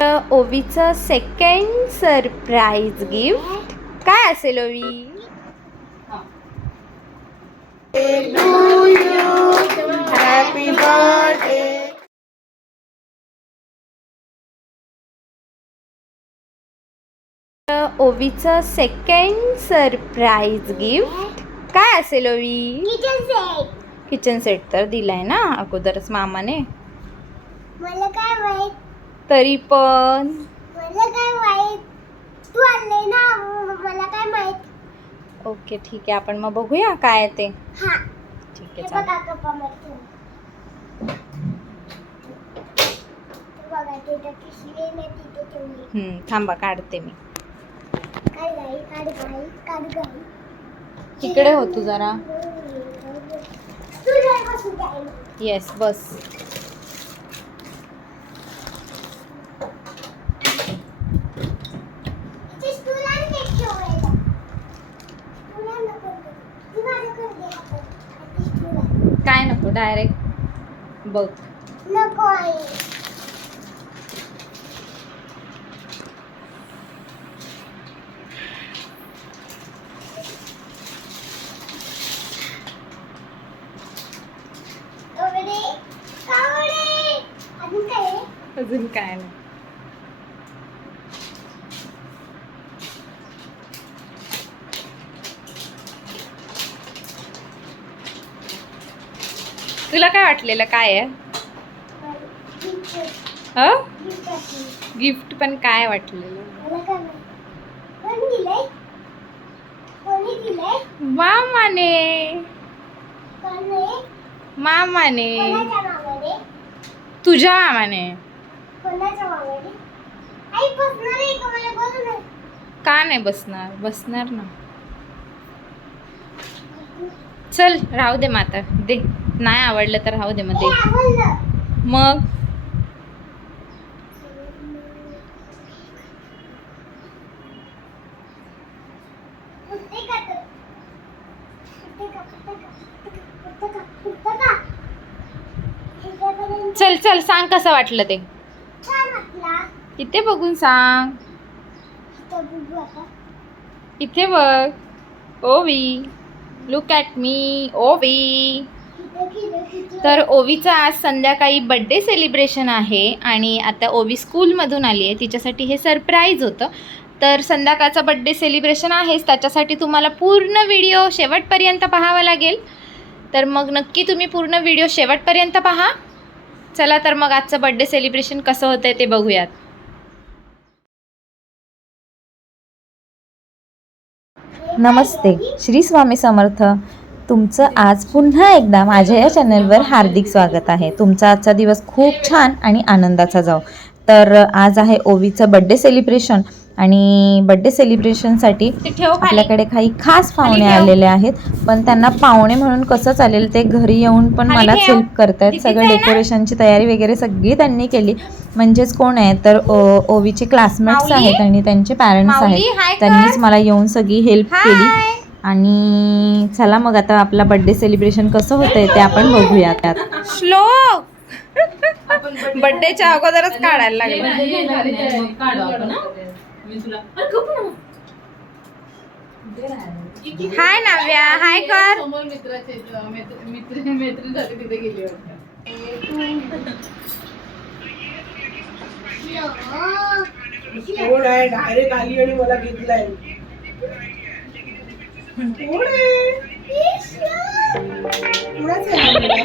ओवीचं second surprise gift काय असेल Ovi? Happy birthday. ओवीचं सेकंड सरप्राईज गिफ्ट काय असेल ओवी? किचन सेट तर दिलाय ना अगोदरच मामाने. मला काय माहित? तरी पण मला काय माहित? तू आणले ना, मला काय माहित? ओके ठीक आहे, आपण मग बघूया काय आहे ते. हा, ठीक हे आहे चालेल. बघा कपामध्ये. बघा तिथे पिशवी मी तिथे ठेवली. थांबा काढते मी. काढ गाई, काढ गाई, काढ गाई. तिकडे हो तू जरा. तू जरा बसून जाईल. येस बस. इथे स्टूल आणि केक ठेवायला. तुला नको ते. ती माझ्याकडे दे हातात. ती स्टूल आहे. काय नको डायरेक्ट बघ. नको आहे. कावडे, कावडे. अजून काय आहे? अजून काय नाही. तुला काय वाटलेलं काय आहे? गिफ्ट पण काय वाटलेलं? मला काय माहित? कोणी दिलंय? कोणी दिलंय? मामाने. कोणी? मामाने. कोणाच्या मामाने? तुझ्या मामाने. कोणाच्या मामाने? आई बसणार आहे का? मला बोलू नये. का नाही बसणार? बसणार ना. चल राहू दे माता दे. नाही आवडलं तर राहू दे मग दे. ए, आवडलं. मग फुटते का तो? फुटते का? फुटते का? फुटते का? फुटते का? ह्याच्यापर्यंत चल चल सांग कसं वाटलं ते. छान वाटला. इथे बघून सांग. इथं बघू आता. इथे बघ. ओवी लुक ॲट मी. ओवी. इथं. तर ओवीचं आज संध्याकाळी बड्डे सेलिब्रेशन आहे आणि आता ओवी स्कूलमधून आली आहे. तिच्यासाठी हे सरप्राईज होतं. तर संध्याकाळचा बड्डे सेलिब्रेशन आहेच, त्याच्यासाठी तुम्हाला पूर्ण व्हिडिओ शेवटपर्यंत पाहावा लागेल. तर मग नक्की तुम्ही पूर्ण व्हिडिओ शेवटपर्यंत पहा. चला तर मग आजचं बड्डे सेलिब्रेशन कसं होतं ते बघूयात. नमस्ते, श्री स्वामी समर्थ. तुमचं आज पुन्हा एकदा माझ्या या चॅनलवर हार्दिक स्वागत आहे. तुमचा आजचा दिवस खूप छान आणि आनंदाचा जाओ. तर आज आहे ओवीचं बड्डे सेलिब्रेशन आणि बड्डे सेलिब्रेशनसाठी आपल्याकडे काही खास पाहुणे आलेले आहेत. पण त्यांना पाहुणे म्हणून कसं चालेल, ते घरी येऊन पण मलाच हेल्प करतायत. सगळं डेकोरेशनची तयारी वगैरे सगळी त्यांनी केली. म्हणजेच कोण आहे तर ओवीचे क्लासमेट्स आहेत आणि त्यांचे पॅरेंट्स आहेत. त्यांनीच मला येऊन सगळी हेल्प केली. आणि चला मग आता आपला बर्थडे सेलिब्रेशन कसं होतंय ते आपण बघूयात. श्लोक बर्थडेच्या अगोदरच काढायला लागला. हाय नाव्या, हाय कर. कोण आहे डायरेक्ट आली आणि मला घेतलाय. कोण आहे? कुणाचं आहे?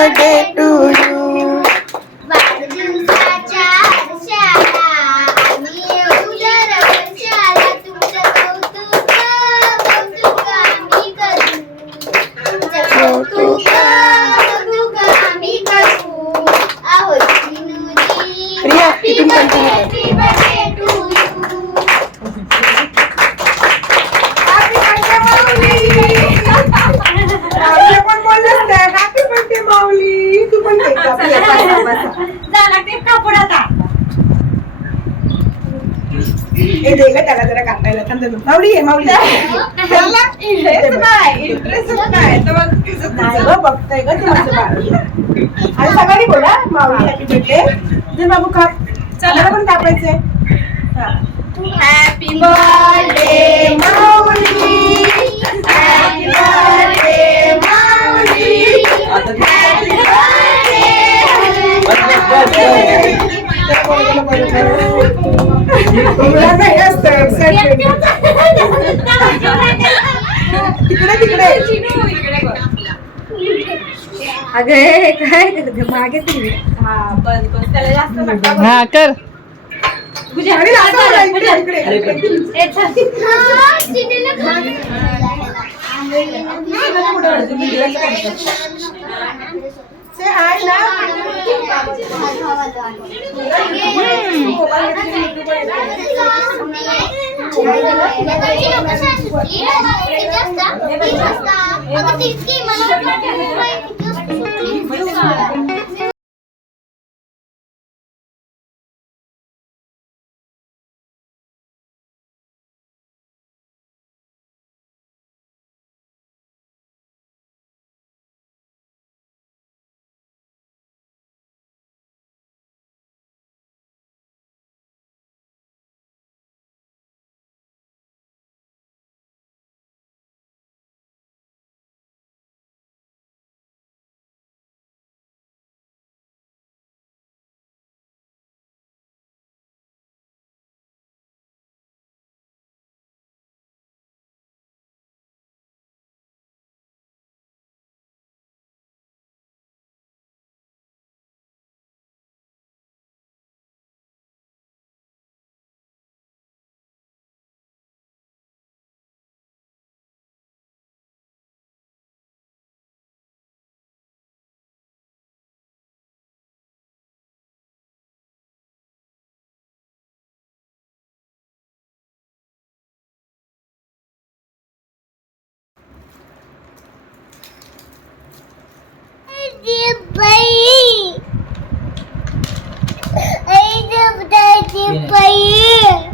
Birthday to you. वाढदिवसाच्या हर्षाला आम्ही येऊ दर वर्षाला तुमचं कौतुक आम्ही करू. तुमचं कौतुक आम्ही करू. आहो चिनुजी, प्रिया, happy इथून continue कर. birthday to you. आपल्या पण बोललंच नाही. हॅपी बर्थडे माऊली. तू पण केक काप. हे दे गं त्याला जरा कापायला. थांब जरा. माऊली आहे माऊली. त्याला interest नाही तर मग नाही गं, बघतोय गं ते माझं बाळ. आणि सगळ्यांनी बोला माऊली हॅपी बर्थडे. दे बाबू काप. मला पण कापायचंय. Happy birthday, Mauli. Happy birthday, Mauli. Happy तिकडे तिकडे अगे काय करते मागे तुम्ही हा बस बस त्याला जास्त नका बस. हा कर. आणि असं बोलायचं इकडे, इकडे. Say hi ना.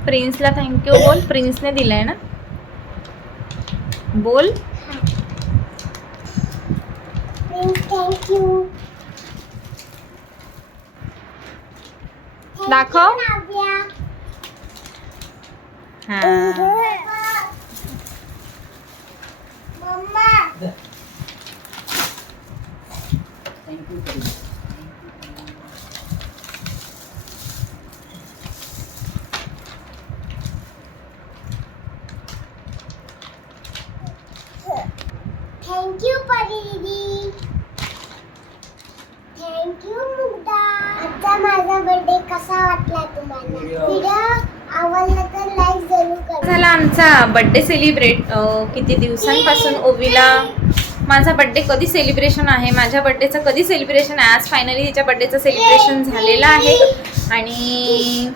प्रिन्सला थँक्यू बोल. प्रिन्सने दिलाय ना, बोल. Thank you. दाखव. Navya. हा Mama. Thank you, Pari Didi. Thank you, Mugdha. आजचा माझा बर्थडे कसा वाटला तुम्हाला? व्हिडिओ आवडला तर लाईक जरूर करा. झाला आमचा बर्थडे सेलिब्रेट. किती दिवसांपासून ओवीला माझा बर्थडे कधी सेलिब्रेशन आहे, माझ्या बर्थडेचं कधी सेलिब्रेशन आहे, आज फायनली तिच्या बर्थडेचं सेलिब्रेशन झालेलं आहे. आणि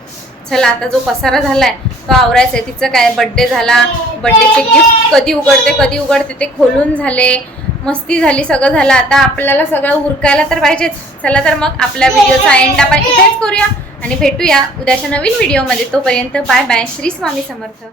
चला आता जो पसारा झालाय तो आवरायचा आहे. तिचं काय बर्थडे झाला, बर्थडेचे गिफ्ट कधी उघडते ते खोलून झाले, मस्ती झाली, सगळं झालं. आता आपल्याला सगळं उरकायला तर पाहिजेच. चला तर मग आपल्या व्हिडिओचा एंड आपण इथेच करूया आणि भेटूया उद्याच्या नवीन व्हिडिओमध्ये. तोपर्यंत बाय बाय. श्री स्वामी समर्थ.